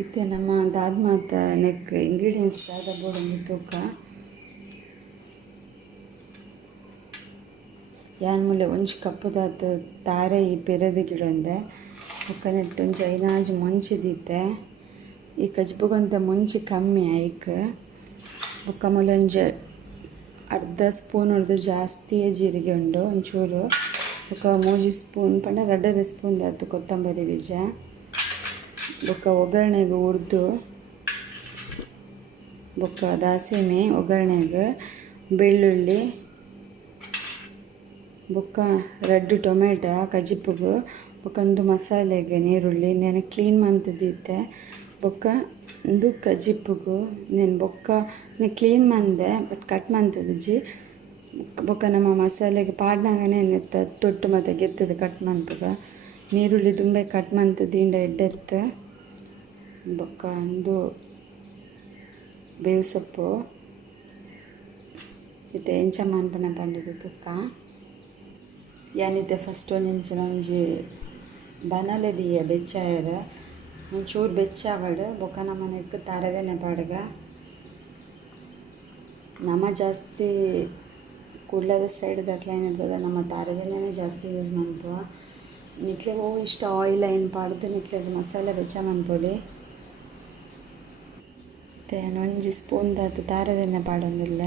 ಇತ್ತೆ ನಮ್ಮ ದಾದ ಮಾತ ನೆಕ್ ಇಂಗ್ರೀಡಿಯೆಂಟ್ಸ್ ದಾದ ಬೋಡೊಂದು ತೂಕ ಯಾನ್ ಮುಲೆ ಒಂಜಿ ಕಪ್ಪು ದಾತ ತಾರೆ ಈ ಪೆರೆದ ಗಿಡೊಂದೆ ಬೊಕ್ಕ ನೆಟ್ಟು ಒಂಜಿ ಐನಾಜಿ ಮೊಂಚಿ ದೀತೆ ಈ ಕಜ್ಬುಗೊಂತ ಮುಂಚಿ ಕಮ್ಮಿ ಐಕ್ ಬೊಕ್ಕ ಮುಲೆ ಒಂಜಿ ಅರ್ಧ ಸ್ಪೂನ್ ಹಿಡ್ದು ಜಾಸ್ತಿಯೇ ಜೀರಿಗೆ ಉಂಡು ಒಂಚೂರು ಬೊಕ್ಕ 3 ಸ್ಪೂನ್ ಪಂಡ 2 ಸ್ಪೂನ್ ದಾತು ಕೊತ್ತಂಬರಿ ಬೀಜ ಬೊಕ್ಕ ಒಗ್ಗರಣೆಗೆ ಉರ್ದು ಬೊಕ್ಕ ದಾಸಿಮೆ ಒಗ್ಗರಣೆಗೆ ಬೆಳ್ಳುಳ್ಳಿ ಬೊಕ್ಕ 2 ಟೊಮೆಟೊ ಕಜಿಪ್ಪುಗು ಬೊಕ್ಕ ಒಂದು ಮಸಾಲೆಗೆ ನೀರುಳ್ಳಿ ನೆನೆ ಕ್ಲೀನ್ ಮಂತದೀತೆ ಬೊಕ್ಕ ಒಂದು ಕಜಿಪ್ಪುಗು ನೆನ್ ಬೊಕ್ಕ ನೆ ಕ್ಲೀನ್ ಮಂದೆ ಬಟ್ ಕಟ್ ಮಂತದಿಜ್ಜಿ ಬೊಕ್ಕ ನಮ್ಮ ಮಸಾಲೆಗೆ ಪಾಡ್ನಾಗನೇ ನೆತ್ತ ತೊಟ್ಟು ಮತ್ತು ಗೆತ್ತದು ಕಟ್ ಮನ್ಪುಗ ನೀರುಳ್ಳಿ ತುಂಬೆ ಕಟ್ ಮಂತದಿಂಡ ಎಡ್ಡೆತ್ತು ಬೊಕ್ಕ ಒಂದು ಬೇವು ಸೊಪ್ಪು ಇತ್ತೆ ಎಂಚ ಮನ್ಪನ ಪಂಡದು ತುಕ್ಕ ಯಾನಿತ್ತೆ ಫಸ್ಟ್ ಒಂಚನ ಒಂಜಿ ಬನಲೆ ದಿಯ ಬೆಚ್ಚಾಯರ ಒಂಚೂರು ಬೆಚ್ಚಾವಡು ಬೊಕ್ಕ ನಮ್ಮನೆಗೆ ತಾರಗೆನೆ ಪಾಡ್ಗ ನಮ್ಮ ಜಾಸ್ತಿ ಕುಡ್ಲದ ಸೈಡ್ ದಕ್ಲೈನ್ ಇರ್ತದ ನಮ್ಮ ತಾರಗೆನೇ ಜಾಸ್ತಿ ಯೂಸ್ ಮನ್ಪುವ ನಿಕ್ಲೆ ಇಷ್ಟ ಆಯಿಲ್ ಏನು ಪಾಡ್ದು ನಿಕ್ಲೆಗೆ ಮಸಾಲೆ ಬೆಚ್ಚ ಮನ್ಪೊಲಿ ಮತ್ತು ಒಂಜಿ ಸ್ಪೂನ್ ದಾತು ತಾರದೆಣ್ಣೆ ಪಾಡೊಂದಿಲ್ಲ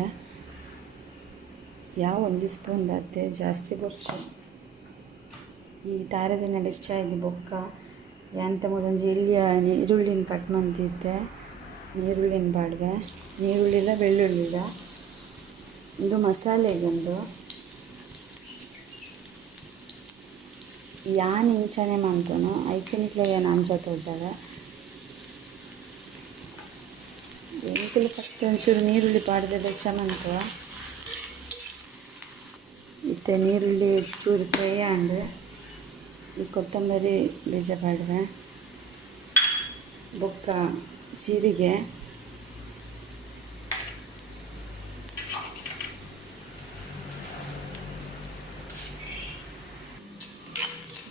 ಯಾವ ಒಂಜಿ ಸ್ಪೂನ್ ದಾತೆ ಜಾಸ್ತಿ ಬರ್ಚು ಈ ತಾರದೆಣ್ಣೆ ಬೆಚ್ಚಾಯ್ದು ಬೊಕ್ಕ ಯಾಂತ ಮೊದೊಂಜಿ ಇಲ್ಲಿಯ ಈರುಳ್ಳಿನ ಕಟ್ ಮಂತಿದ್ದೆ ನೀರುಳ್ಳಿನ ಪಾಡ್ವೆ ನೀರುಳ್ಳಿಲ ಬೆಳ್ಳುಳ್ಳಿಲ ಒಂದು ಮಸಾಲೆಗೊಂದು ಯಾನ್ ಇಂಚನೆ ಮಂತನು ಐಕನಿಕ್ಲೆ ಏನು ಅಂಚ ತೋಜಾಗ ಎಂಕಲು ಫಸ್ಟ್ ಒಂಚೂರು ನೀರುಳ್ಳಿ ಪಾಡ್ದೆ ಬೆಚ್ಚ ಮಂತುವ ಇತ್ತೆ ನೀರುಳ್ಳಿ ಚೂರು ಫ್ರೈ ಆಂಡು ಈ ಕೊತ್ತಂಬರಿ ಬೀಜ ಪಾಡ್ವೆ ಬೊಕ್ಕ ಜೀರಿಗೆ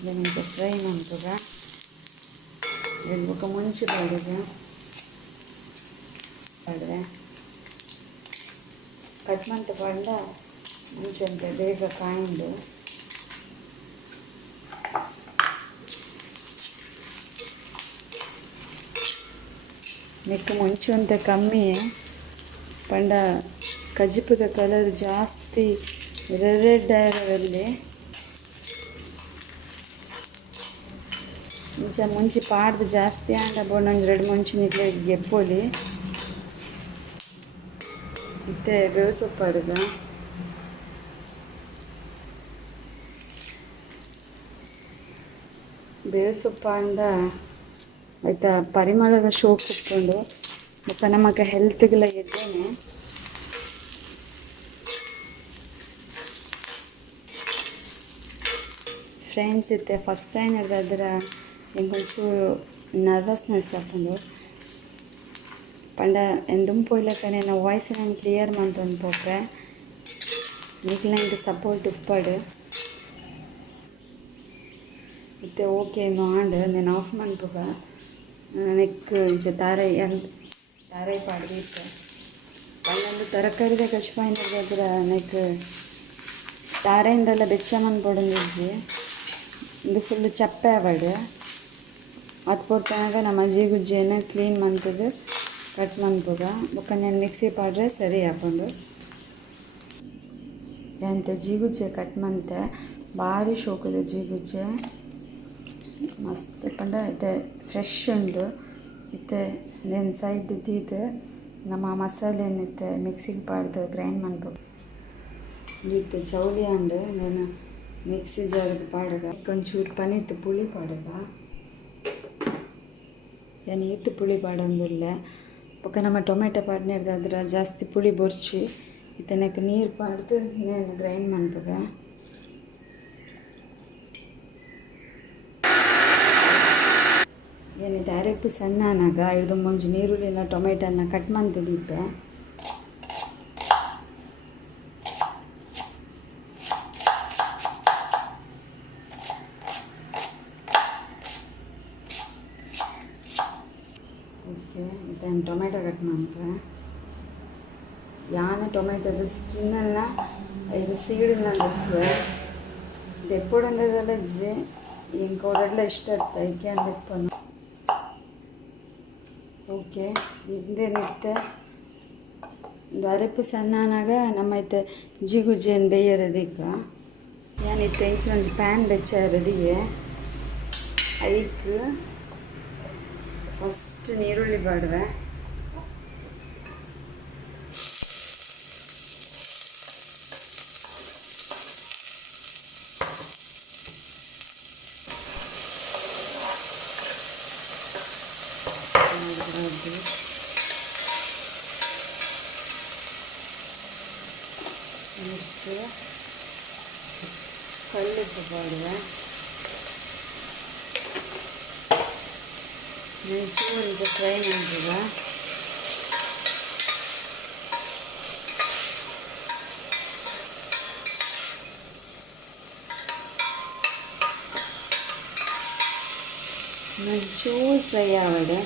ಇದನ್ನು ಫ್ರೈ ಮಾಡ್ತದ ಬೊಕ್ಕ ಮುಂಚೆ ಪಾಡ್ದೆ ಕಟ್ ಮಂತ ಪಂಡ ಮುಂಚೆ ಅಂತ ಬೇಗ ಕಾಯಿಂಡು ನೆಕ್ ಮುಂಚೆ ಅಂತ ಕಮ್ಮಿ ಪಂಡ ಕಜಿಪದ ಕಲರ್ ಜಾಸ್ತಿ ರೆಡ್ ಆಯರಲ್ಲಿ ಇಂಚ ಮುಂಚೆ ಪಾಡ್ದು ಜಾಸ್ತಿ ಆಂಡ ಬೋಡೊಂದು 2 ಮುಂಚೆ ನಿಕ್ಲೆ ಗೆಪ್ಪೊಲಿ ಮತ್ತೆ ಬೇವು ಸೊಪ್ಪು ಅಡುಗ ಬೇವು ಸೊಪ್ಪು ಅಂಡ ಆಯ್ತಾ ಪರಿಮಳದ ಶೋಕ್ ಉಟ್ಕೊಂಡು ಮತ್ತು ನಮಗೆ ಹೆಲ್ತ್ಗೆಲ್ಲ ಎದ್ದೇನೆ ಫ್ರೆಂಡ್ಸ್ ಇತ್ತೆ ಫಸ್ಟ್ ಟೈಮ್ ಇರೋದಾದ್ರೆ ಎಂಗೊಂಚೂರು ನರ್ವಸ್ನೆಸ್ ಹಾಕೊಂಡು ಪಂಡ ಎಂದುಂ ಪೋಯ್ಲಕ್ಕನೆ ನಾವು ವಾಯ್ಸ್ ನಾನು ಕ್ಲಿಯರ್ ಮಂತೊಂದು ಪೋಪೆ ನಿಕ್ಲೆ ನಂಗೆ ಸಪೋರ್ಟ್ ಉಪ್ಪಡು ಇತ್ತೆ ಓಕೆ ಮಾಡು ನಾನು ಆಫ್ ಮನ್ಪುಗ ನೆಕ್ ಇಂಚ ತಾರೈ ಪಾಡ್ದು ಇತ್ತು ಪಂಡೊಂದು ತರಕಾರಿದ ಕಚ್ಪಾಯಿನದಾದ್ರೆ ನೆಕ್ ತಾರೆಯಿಂದೆಲ್ಲ ಬೆಚ್ಚ ಮನ್ಪೊಡೊಂದಿಜ್ಜಿ ಇದು ಫುಲ್ ಚಪ್ಪೆ ಅವಡು ಅದು ಪೊರ್ತನಾಗ ನಮ್ಮ ಜೀಗುಜ್ಜೆನ ಕ್ಲೀನ್ ಮಂತದ್ದು ಕಟ್ ಮನ್ಪುಗ ಬೊಕ್ಕ ನಾನು ಮಿಕ್ಸಿ ಪಾಡ್ರೆ ಸರಿ ಹಾಕೊಂಡು ಎಂತ ಜೀಗುಜ್ಜೆ ಕಟ್ ಮಂತೆ ಭಾರಿ ಶೋಕದ ಜೀಗುಜ್ಜೆ ಮಸ್ತ್ ಪಂಡ ಇತ್ತೆ ಫ್ರೆಶ್ ಉಂಡು ಇತ್ತೆ ನೆನ್ ಸೈಡ್ ದೀದು ನಮ್ಮ ಮಸಾಲೆನಿತ್ತೆ ಮಿಕ್ಸಿಗೆ ಪಾಡ್ದು ಗ್ರೈಂಡ್ ಮನ್ಪು ಇತ್ತೆ ಚೌಲಿ ಅಂಡು ನಾನು ಮಿಕ್ಸಿ ಜಾರ್ಗೆ ಪಾಡಗ ಒಂಚೂರು ಪನಿತ್ತು ಪುಳಿ ಪಾಡಗ ಏನು ಇತ್ತು ಪುಳಿ ಪಾಡೊಂದಿಲ್ಲ ಬೊಕ್ಕ ನಮ್ಮ ಟೊಮೆಟೊ ಪಾಡ್ನಿರ್ದಾದ್ರೆ ಜಾಸ್ತಿ ಪುಳಿ ಬೊರ್ಚಿ ಇತ್ತನಕ್ಕೆ ನೀರು ಪಾಡ್ದು ನಾನು ಗ್ರೈಂಡ್ ಮನ್ಪುಗ ಏನು ಡೈರೆಕ್ಟ್ ಸಣ್ಣ ಅನ್ನಾಗ ಇದು ಮುಂಚೆ ನೀರುಳ್ಳಿನ ಟೊಮೆಟೊನ ಕಟ್ ಮಂತದಿಪ್ಪೆ ಓಕೆ ಮತ್ತು ಟೊಮೆಟೊ ಕಟ್ ಮಾಡ್ರೆ ಯಾನ ಟೊಮೆಟೊದ ಸ್ಕಿನ್ನೆಲ್ಲ ಇದು ಸೀಡನ್ನ ದೆಪ್ಪೊಡಂದದಲ್ಲ ಅಜ್ಜಿ ಇಂಕ ಅವರೆಲ್ಲ ಇಷ್ಟ ಆಗ್ತಾ ಈಕೆ ದೆಪ್ಪನು ಓಕೆ ಇಂದೇನಿತ್ತೆ ಒಂದು ಅರೆಪ್ಪು ಸಣ್ಣನಾಗ ನಮ್ಮೈತೆ ಜೀಗುಜ್ಜೆಯನ್ನು ಬೇಯರದೀಗ ಏನಿತ್ತೆ ಇಂಚಿನೊಂದು ಪ್ಯಾನ್ ಬೆಚ್ಚಾರದಿಗೆ ಐಕ್ ಫಸ್ಟ್ ನೀರುಳ್ಳಿ ಬಾಡುವೆ ಮತ್ತು ಕಲ್ಲಿಪ್ಪು ಬಾಡುವೆ ಚೂರಿಗೆ ಫ್ರೈ ಮಾಡಿದ ಚೂರು ಫ್ರೈ ಆವಡೆ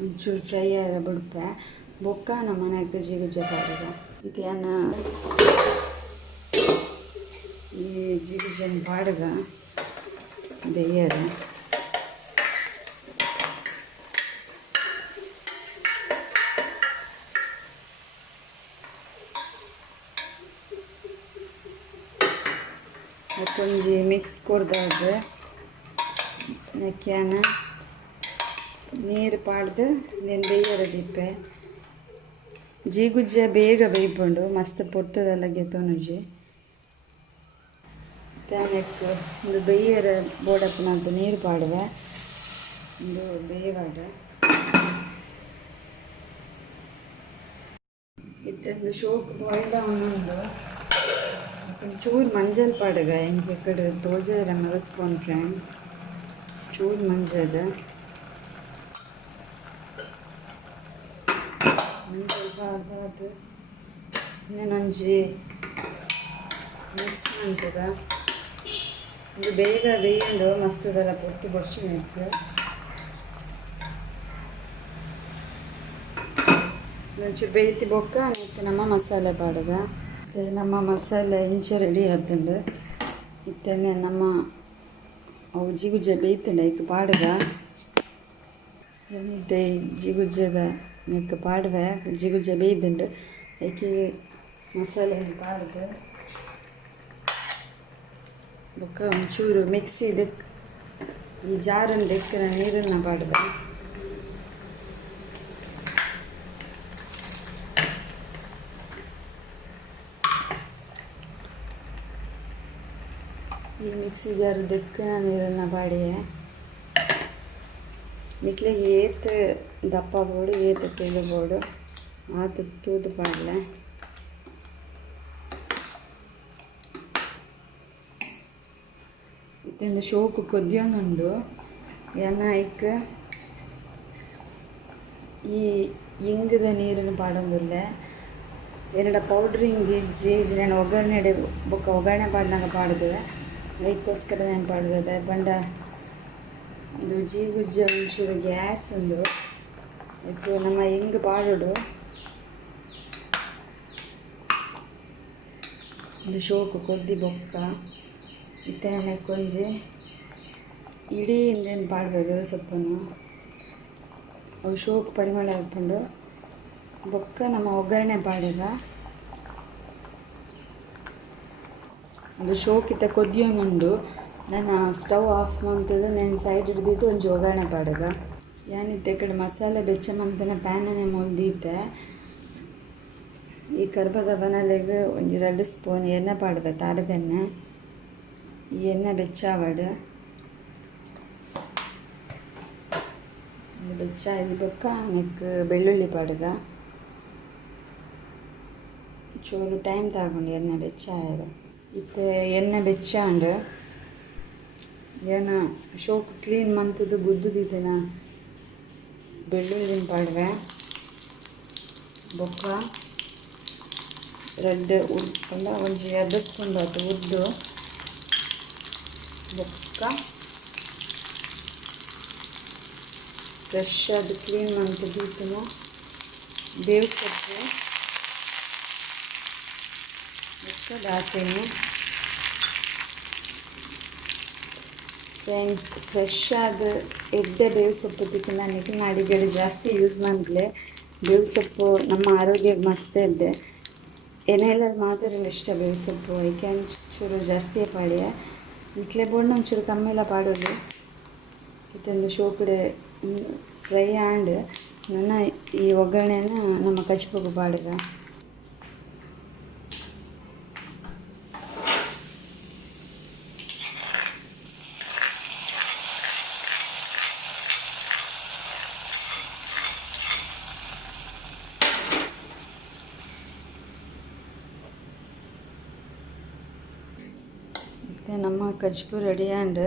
ಒಂಚೂರು ಫ್ರೈ ಆದ ಬಿಡ್ಪೆ ಬೊಕ್ಕ ನಮ್ಮ ಮನೆಗೆ ಜೀಗುಜ್ಜೆ ಪಾಡಿದ ಇದೇನ ಈ ಜೀಗುಜ್ಜೆನ ಪಾಡ್ಗ ಬೇಯರ ಕೊಂಚ ಮಿಕ್ಸ್ ಕೊಡ್ದಾದ್ರೆ ನೆಕ್ಯಾನ ನೀರು ಪಾಡ್ದು నేను ಬೇಯರ ದಿಪ್ಪೆ ಜೀಗುಜ್ಜೆ ಬೇಗ ಬೇಯ್ಕೊಂಡು ಮಸ್ತ್ ಪೊರ್ತದೆಲ್ಲ ಗೆತ್ತೋನಜಿ ತ್ಯಾನೆಕ್ ಒಂದು ಬೇಯರ ಬೋಡಪ್ಪನಂತ ನೀರು ಪಾಡುವೆ ಒಂದು ಬೇವಾಡ ಇತ್ತೊಂದು ಶೋಕ್ ಬಾಯ್ಲ್ ಅವನೊಂದು ಒಂಚೂರು ಮಂಜಲ್ ಪಾಡುಗ ಹೆಂಗೆ ಕಡೆ ತೋಜರ ಮರತ್ಕೊಂಡು ಫ್ರೆಂಡ್ಸ್ ಚೂರು ಮಂಜಲ್ ಪಾಡ್ದು ಇನ್ನೊಂಜಿ ಮಿಕ್ಸ್ ಮಾಡ್ತದ ಇದು ಬೇಗ ಬೇಯಂಡು ಮಸ್ತದೆಲ್ಲ ಪೊರ್ತು ಬೊಡ್ಚಿಬೇಕು ಒಂಚೂರು ಬೇಯ್ತಿ ಬೊಕ್ಕ ಮತ್ತು ನಮ್ಮ ಮಸಾಲೆ ಪಾಡುಗ ಮತ್ತು ನಮ್ಮ ಮಸಾಲೆ ಇಂಚೆ ರೆಡಿ ಆದ್ದುಂಡು ಇತ್ತೇನೆ ನಮ್ಮ ಅವು ಜಿಗುಜ್ಜೆ ಬೇಯ್ತುಂಡು ಐಕ್ ಪಾಡುಗ ಏನಿದ್ದೆ ಜಿಗುಜ್ಜೆದ ನೆಕ್ ಪಾಡುವೆ ಜಿಗುಜ್ಜೆ ಬೇಯ್ದುಂಡು ಐಕಿ ಮಸಾಲೆ ಪಾಡ್ದು ಬೊಕ್ಕ ಒಂಚೂರು ಮಿಕ್ಸಿ ದೆಕ್ ಈ ಜಾರನ್ನು ದೆಕ್ಕಿನ ನೀರನ್ನು ಪಾಡುವೆ ಈ ಮಿಕ್ಸಿ ಜಾರು ದೆಕ್ಕಿನ ನೀರನ್ನು ಪಾಡಿ ಮಿಟ್ಲಿಗೆ ಏತ್ ದಪ್ಪ ಬೋಡು ಏತ್ ತೆಲು ಬೋಡು ಆತು ತೂದು ಪಾಡಲೆ ಇತ್ತೊಂದು ಶೋಕು ಕೊದ್ದಿಯೋನುಂಡು ಏನ ಐಕ್ ಈ ಇಂಗದ ನೀರನ್ನು ಪಾಡೊಂದುಲ್ಲ ಎರಡ ಪೌಡ್ರ್ ಹಿಂಗೆ ಇಜ್ಜಿ ನಾನು ಒಗ್ಗರಣೆ ಬೊಕ್ಕ ಒಗ್ಗರಣೆ ಪಾಡ್ನಾಗ ಪಾಡುದುವೆ ಅದಕ್ಕೋಸ್ಕರ ನಾನು ಪಾಡುತ್ತದೆ ಬಂಡ ಇದು ಜೀಗುಜ್ಜೆ ಒಂಚೂರು ಗ್ಯಾಸ್ ಒಂದು ಇದು ನಮ್ಮ ಹೆಂಗೆ ಪಾಡೋಡು ಒಂದು ಶೋಕು ಕೊದ್ದಿ ಬೊಕ್ಕ ಇತ್ತೇನೆ ಕೊಂಜಿ ಇಡೀ ಹಿಂದೇನು ಪಾಡ್ಬೋದು ಸೊಪ್ಪನ್ನು ಅವು ಶೋಕು ಪರಿಮಳ ಹಾಕ್ಕೊಂಡು ಬೊಕ್ಕ ನಮ್ಮ ಒಗ್ಗರಣೆ ಪಾಡಿಗ ಒಂದು ಶೋಕಿತ ಕೊದ್ದಿಯೋನುಂಡು ನಾನು ಸ್ಟವ್ ಆಫ್ ಮಾಡ್ತದೆ ನಾನು ಸೈಡ್ ಹಿಡ್ದಿದ್ದು ಒಂದು ಒಗ್ಗರಣೆ ಪಾಡುಗ ಏನಿತ್ತೆ ಕಡೆ ಮಸಾಲೆ ಬೆಚ್ಚ ಮಂತನ ಪ್ಯಾನನೆ ಮೊಲ್ದೀತೆ ಈ ಕರ್ಬದ ಬನಲೆಗೆ ಒಂದು 2 ಸ್ಪೂನ್ ಎಣ್ಣೆ ಪಾಡುವೆ ತಾರದೆಣ್ಣೆ ಈ ಎಣ್ಣೆ ಬೆಚ್ಚಾವಡು ಬೆಚ್ಚ ಇದ್ಬೇಕ ನೆಕ್ ಬೆಳ್ಳುಳ್ಳಿ ಪಾಡುಗ ಚೂರು ಟೈಮ್ ತಗೊಂಡು ಎಣ್ಣೆ ಬೆಚ್ಚ ಆಯ್ತು ಇತ್ತು ಎಣ್ಣೆ ಬೆಚ್ಚಾಂಡು ಏನ ಶೋಕು ಕ್ಲೀನ್ ಮಂತದ್ದು ಗುದ್ದುದಿದ್ದೇನ ಬೆಳ್ಳುಳ್ಳಿನ ಪಾಡುವೆ ಬೊಕ್ಕ ರೆಡ್ ಉರ್ಕೊಂಡ ಒಂದು 2 ಸ್ಪೂನ್ ಬಾತು ಉರ್ದು ಬೊಕ್ಕ ಫ್ರೆಶ್ ಅದು ಕ್ಲೀನ್ ಮಾಡ್ತಿದ್ದು ಬೇವು ಸೊಪ್ಪು ಬೊಕ್ಕ ದಾಸೆಣ್ಣೆ ಫ್ರೆಂಡ್ಸ್. ಫ್ರೆಶ್ ಆದ ಎಡ್ಡೆ ಬೇವು ಸೊಪ್ಪು ತಿಕ್ಕಿ ನನಗೆ ಅಡಿಗೆಡೆ ಜಾಸ್ತಿ ಯೂಸ್ ಮಾಡಲೇ. ಬೇವು ಸೊಪ್ಪು ನಮ್ಮ ಆರೋಗ್ಯಕ್ಕೆ ಮಸ್ತ್ ಇದ್ದೆ. ಎಣ್ಣೆಲ್ಲ ಮಾತ್ರ ಇಷ್ಟ ಬೇವು ಸೊಪ್ಪು ಐಕೆ ಚೂರು ಜಾಸ್ತಿಯೇ ಪಾಡ್ಯ ಇಟ್ಲೆ ಬೋರ್ಡ್ ಒಂಚೂರು ಕಮ್ಮಿಲ್ಲ ಪಾಡೋದು. ಇದೊಂದು ಶೋಕಡೆ ಫ್ರೈ ಆ್ಯಂಡ್ ನನ್ನ ಈ ಒಗ್ಗರಣೆನ ನಮ್ಮ ಕಚ್ಪೋಗು ಪಾಡ್ಗ. ಮತ್ತು ನಮ್ಮ ಕಜ್ಪು ರೆಡಿ ಆ್ಯಂಡ್